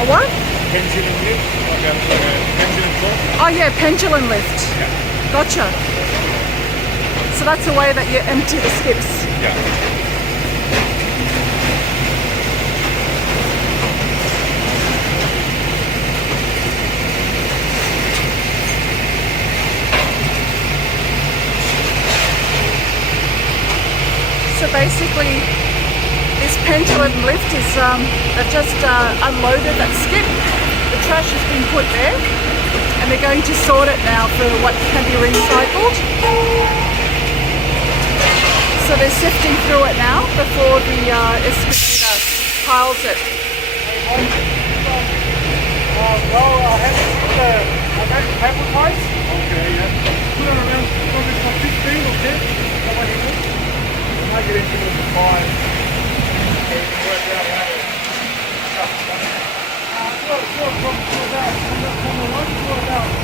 A what? Pendulum lift, like a pendulum talk. Oh yeah, pendulum lift. Yeah. Gotcha. So that's the way that you empty the skips. Yeah. So basically, this pendulum lift is, they've just unloaded that skip. The trash has been put there, and they're going to sort it now for what can be recycled. So they're sifting through it now before the excavator piles it. Well, I have to put the paper ties. Okay, yeah. Put it around, probably from 15 or 10. Somewhere in there. I get into the 5. Work out how to stuff. What about